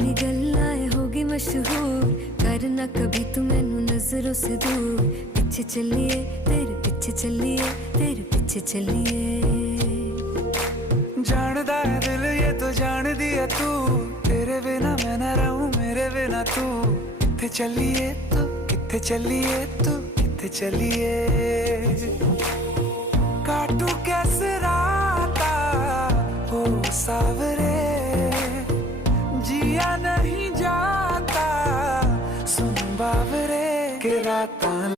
तेरी गल्लाएं होगी मशहूर, करना कभी तू मैनू नजरों से दूर। पीछे चलिए तेरे पीछे चलिए, तेरे पीछे चलिए। जानदा है दिल ये तो जान दिया तू, तेरे बिना मैं ना रहूं मेरे बिना तू। किथे चलिए तू, किथे चलिए तू, किथे चलिए। काटू कैसे राता हो सावरे,